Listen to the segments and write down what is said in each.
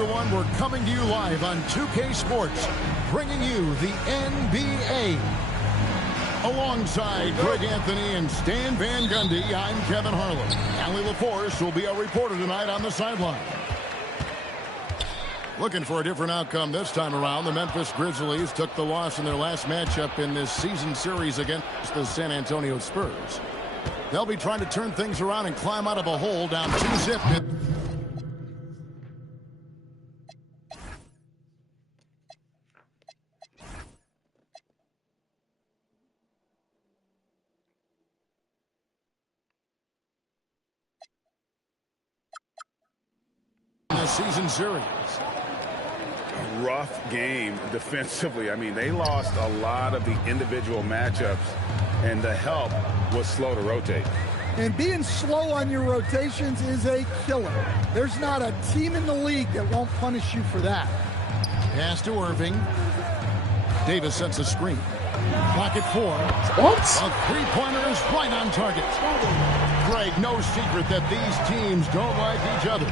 everyone. We're coming to you live on 2K Sports, bringing you the NBA. Alongside Greg Anthony and Stan Van Gundy, I'm Kevin Harlan. Allie LaForce will be our reporter tonight on the sideline. Looking for a different outcome this time around. The Memphis Grizzlies took the loss in their last matchup in this season series against the San Antonio Spurs. They'll be trying to turn things around and climb out of a hole down 2-zip. Season series. A rough game defensively. I mean, they lost a lot of the individual matchups, and the help was slow to rotate. And being slow on your rotations is a killer. There's not a team in the league that won't punish you for that. Pass to Irving. Davis sets a screen. Clock at 4. What? A three-pointer is right on target. Greg, no secret that these teams don't like each other.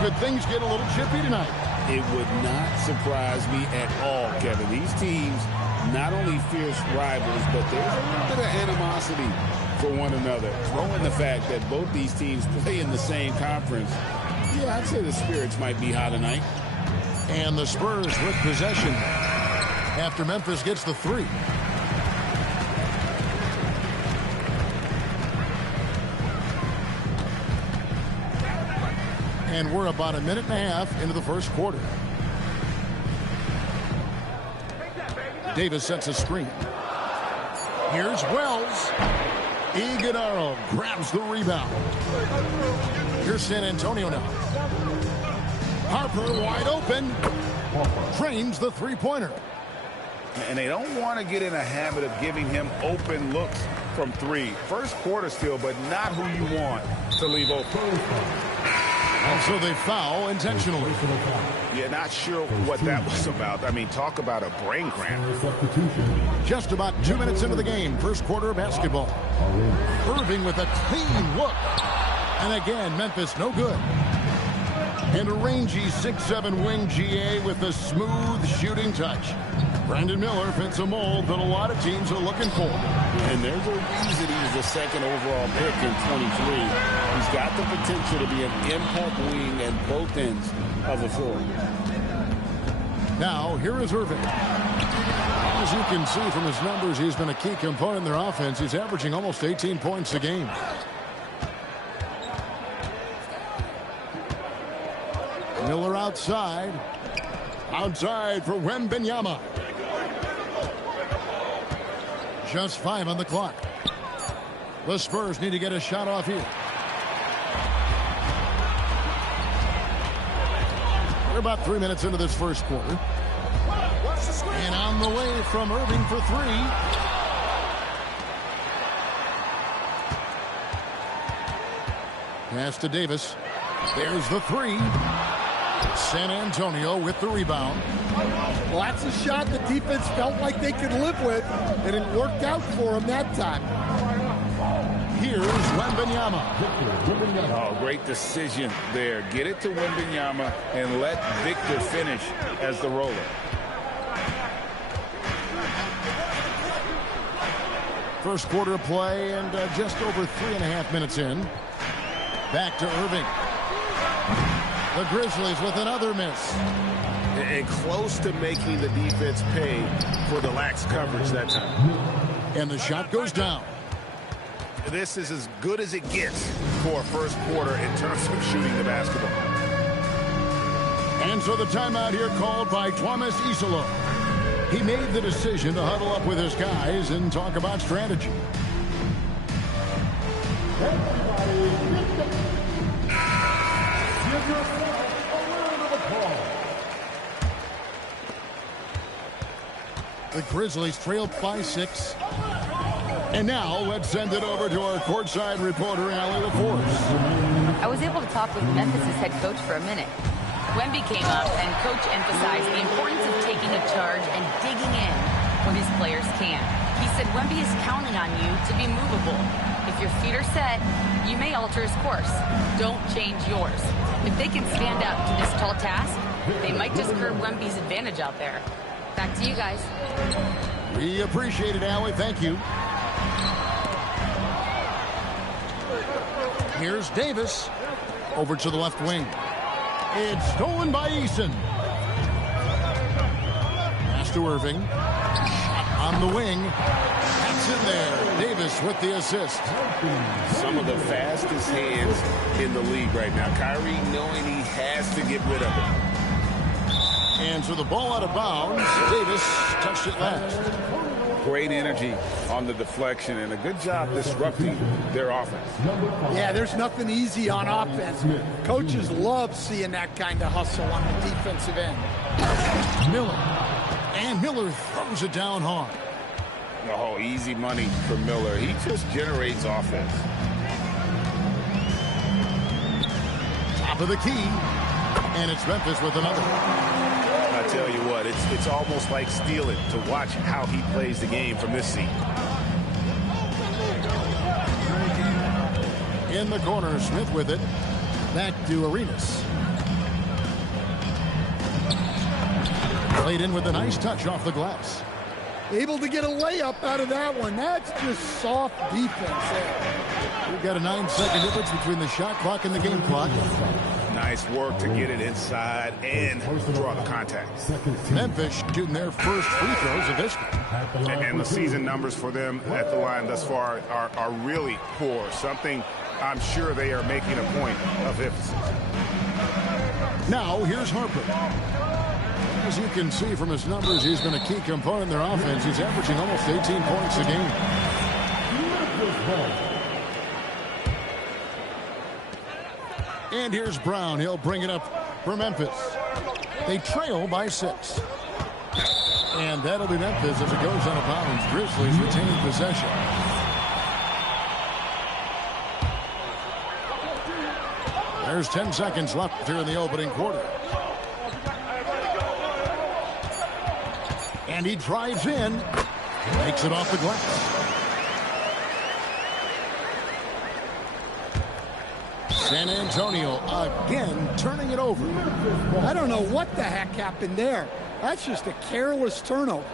Could things get a little chippy tonight? It would not surprise me at all, Kevin. These teams, not only fierce rivals, but there's a little bit of animosity for one another. Throw in the fact that both these teams play in the same conference. Yeah, I'd say the spirits might be high tonight. And the Spurs with possession after Memphis gets the 3. And we're about a minute and a half into the first quarter. Davis sets a screen. Here's Wells. Iguodala grabs the rebound. Here's San Antonio now. Harper wide open. Drains the three-pointer. And they don't want to get in a habit of giving him open looks from 3. First quarter still, but not who you want to leave open. And so they foul intentionally. Yeah, not sure what that was about. I mean, talk about a brain cramp. Just about 2 minutes into the game, first quarter of basketball. Irving with a clean look. And again, Memphis no good. And a rangy 6'7" wing GA with a smooth shooting touch. Brandon Miller fits a mold that a lot of teams are looking for. And there's a reason he's the second overall pick in 23. He's got the potential to be an impact wing at both ends of the floor. Now, here is Irving. As you can see from his numbers, he's been a key component in their offense. He's averaging almost 18 points a game. Miller outside. Outside for Wembanyama. Just 5 on the clock. The Spurs need to get a shot off here. We're about 3 minutes into this first quarter. And on the way from Irving for 3. Pass to Davis. There's the 3. San Antonio with the rebound. Well, that's a shot the defense felt like they could live with, and it worked out for them that time. Here's Wembanyama. Oh, great decision there. Get it to Wembanyama and let Victor finish as the roller. First quarter play and just over 3.5 minutes in. Back to Irving. The Grizzlies with another miss. And close to making the defense pay for the lax coverage that time. And the shot goes down. This is as good as it gets for a first quarter in terms of shooting the basketball. And so the timeout here called by Thomas Isolo. He made the decision to huddle up with his guys and talk about strategy. The Grizzlies trailed by 6. And now let's send it over to our courtside reporter, Allie LaForce. I was able to talk with Memphis' head coach for a minute. Wemby came up and coach emphasized the importance of taking a charge and digging in when his players can. He said Wemby is counting on you to be movable. If your feet are set, you may alter his course. Don't change yours. If they can stand up to this tall task, They might just curb Wemby's advantage out there. Back to you guys. We appreciate it, Allie. Thank you. Here's Davis over to the left wing. It's stolen by Eason. Pass to Irving. Shot on the wing. That's in there. Davis with the assist. Some of the fastest hands in the league right now. Kyrie knowing he has to get rid of it. And so the ball out of bounds. Davis touched it last. Great energy on the deflection and a good job disrupting their offense. Yeah, there's nothing easy on offense. Coaches love seeing that kind of hustle on the defensive end. Miller. And Miller throws it down hard. Oh, easy money for Miller. He just generates offense. Top of the key. And it's Memphis with another. I tell you what, it's almost like stealing to watch how he plays the game from this seat. In the corner, Smith with it. Back to Arenas. Played in with a nice touch off the glass. Able to get a layup out of that one. That's just soft defense there. We've got a 9-second difference between the shot clock and the game clock. Nice work to get it inside and draw the contact. Memphis shooting their first free throws of this. And the season numbers for them at the line thus far are really poor. Something I'm sure they are making a point of emphasis. Now, here's Harper. As you can see from his numbers, he's been a key component in their offense. He's averaging almost 18 points a game. And here's Brown. He'll bring it up for Memphis. They trail by 6. And that'll be Memphis as it goes out of bounds. Grizzlies retaining possession. There's 10 seconds left here in the opening quarter. And he drives in. Makes it off the glass. San Antonio again turning it over. I don't know what the heck happened there. That's just a careless turnover.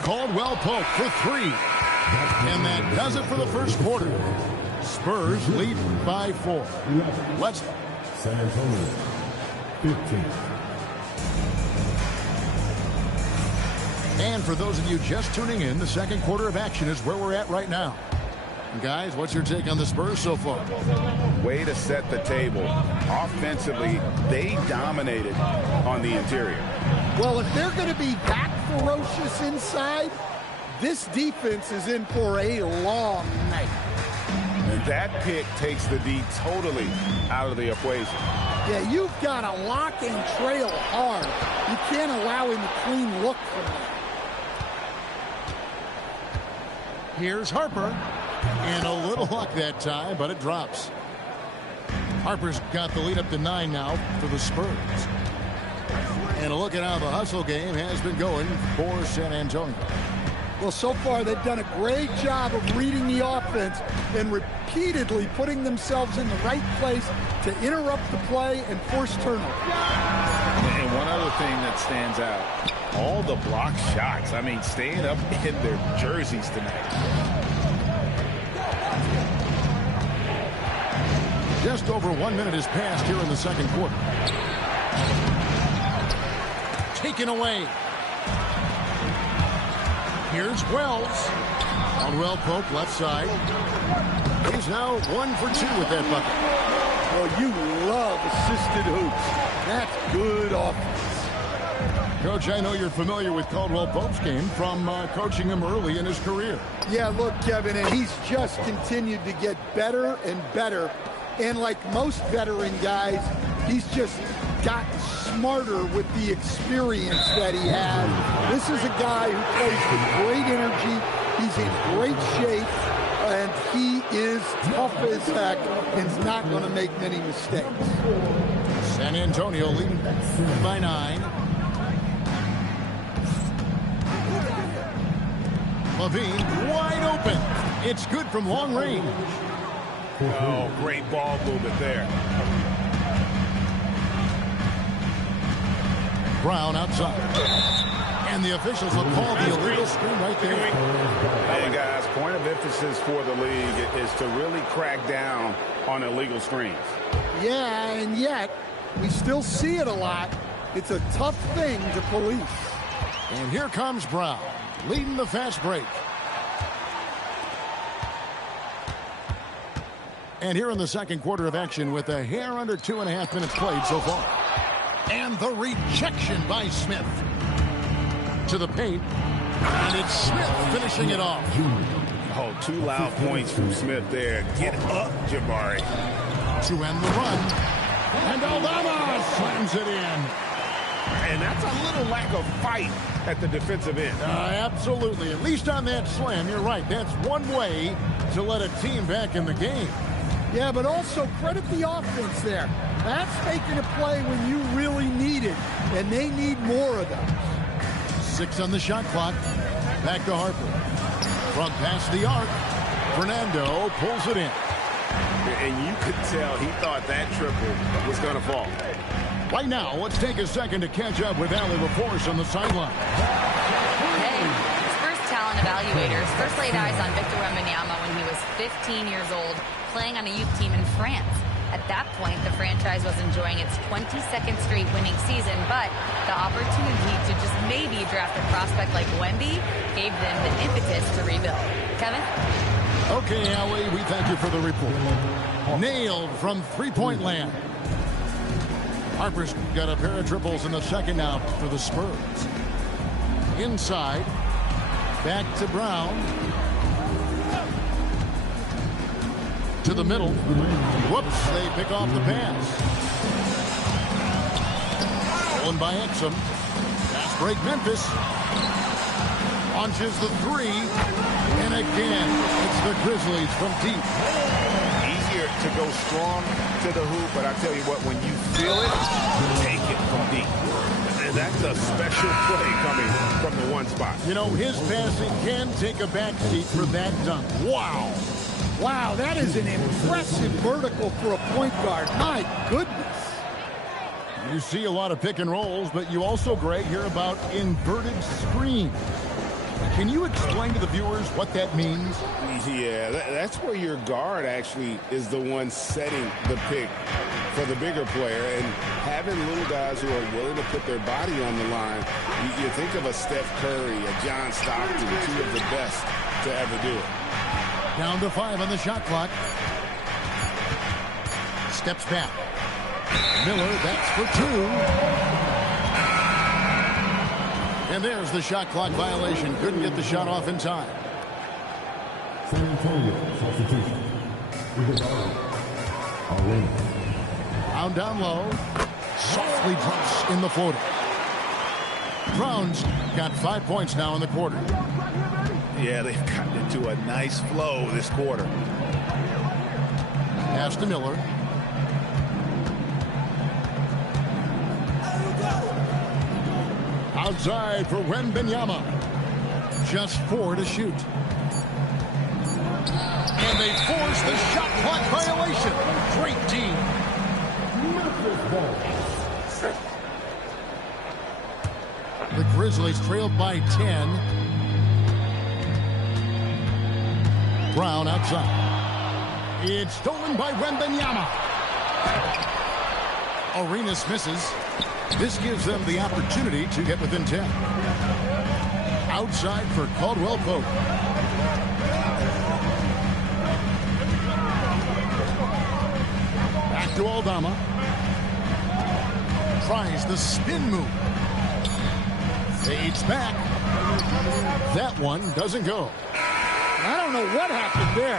Caldwell Pope for 3. And that does it for the first quarter. Spurs lead by 4. Let's San Antonio 15. And for those of you just tuning in, the second quarter of action is where we're at right now. Guys, what's your take on the Spurs so far? Way to set the table. Offensively, they dominated on the interior. Well, if they're going to be that ferocious inside, this defense is in for a long night. And that pick takes the D totally out of the equation. Yeah, you've got to lock and trail hard. You can't allow him a clean look from that. Here's Harper. And a little luck that time, but it drops. Harper's got the lead up to 9 now for the Spurs. And a look at how the hustle game has been going for San Antonio. Well, so far they've done a great job of reading the offense and repeatedly putting themselves in the right place to interrupt the play and force turnover. And one other thing that stands out, all the block shots. I mean, staying up in their jerseys tonight. Just over 1 minute has passed here in the second quarter. Taken away. Here's Wells. Caldwell Pope left side. He's now 1 for 2 with that bucket. Well, you love assisted hoops. That's good offense. Coach, I know you're familiar with Caldwell Pope's game from coaching him early in his career. Yeah, look, Kevin, and he's just continued to get better and better. And like most veteran guys, he's just gotten smarter with the experience that he has. This is a guy who plays with great energy. He's in great shape, and he is tough as heck and is not going to make many mistakes. San Antonio leading by 9. Levine wide open. It's good from long range. Oh, great ball movement there. Brown outside. And the officials will call the illegal screen right there. Hey, guys, point of emphasis for the league is to really crack down on illegal screens. Yeah, and yet we still see it a lot. It's a tough thing to police. And here comes Brown, leading the fast break. And here in the second quarter of action with a hair under 2.5 minutes played so far. And the rejection by Smith. To the paint. And it's Smith finishing it off. Oh, 2 loud points from Smith there. Get up, Jabari. To end the run. And Aldama slams it in. And that's a little lack of fight at the defensive end. Absolutely. At least on that slam, you're right. That's one way to let a team back in the game. Yeah, but also credit the offense there. That's making a play when you really need it, and they need more of those. 6 on the shot clock. Back to Harper. From past the arc, Fernando pulls it in. And you could tell he thought that triple was going to fall. Right now, let's take a second to catch up with Allie LaForce on the sideline. Hey, Spurs talent evaluators first laid eyes on Victor Wembanyama when he was 15 years old, playing on a youth team in France. At that point, the franchise was enjoying its 22nd straight winning season, but the opportunity to just maybe draft a prospect like Wemby gave them the impetus to rebuild. Kevin? Okay, Allie, we thank you for the report. Nailed from three-point land. Harper's got a pair of triples in the second now for the Spurs. Inside. Back to Brown. To the middle. Whoops, they pick off the pass. Stolen by Exum. Fast break Memphis. Launches the three. And again, it's the Grizzlies from deep. Easier to go strong to the hoop, but I tell you what, when you feel it, take it from deep. And that's a special play coming from the one spot. You know, his passing can take a backseat for that dunk. Wow. Wow, that is an impressive vertical for a point guard. My goodness. You see a lot of pick and rolls, but you also, Greg, hear about inverted screen. Can you explain to the viewers what that means? Yeah, that's where your guard actually is the one setting the pick for the bigger player, and having little guys who are willing to put their body on the line. You think of a Steph Curry, a John Stockton, 2 of the best to ever do it. Down to 5 on the shot clock. Steps back. Miller, that's for 2. And there's the shot clock violation. Couldn't get the shot off in time. San Antonio substitution. Brown down low. Softly drops in the floater. Brown's got 5 points now in the quarter. Yeah, they've gotten into a nice flow this quarter. Pass to Miller. Outside for Wembanyama. Just 4 to shoot. And they force the shot clock violation. Great team. The Grizzlies trailed by 10. Brown outside. It's stolen by Wembanyama. Arenas misses. This gives them the opportunity to get within 10. Outside for Caldwell Pope. Back to Aldama. Tries the spin move. Fades back. That one doesn't go. I don't know what happened there.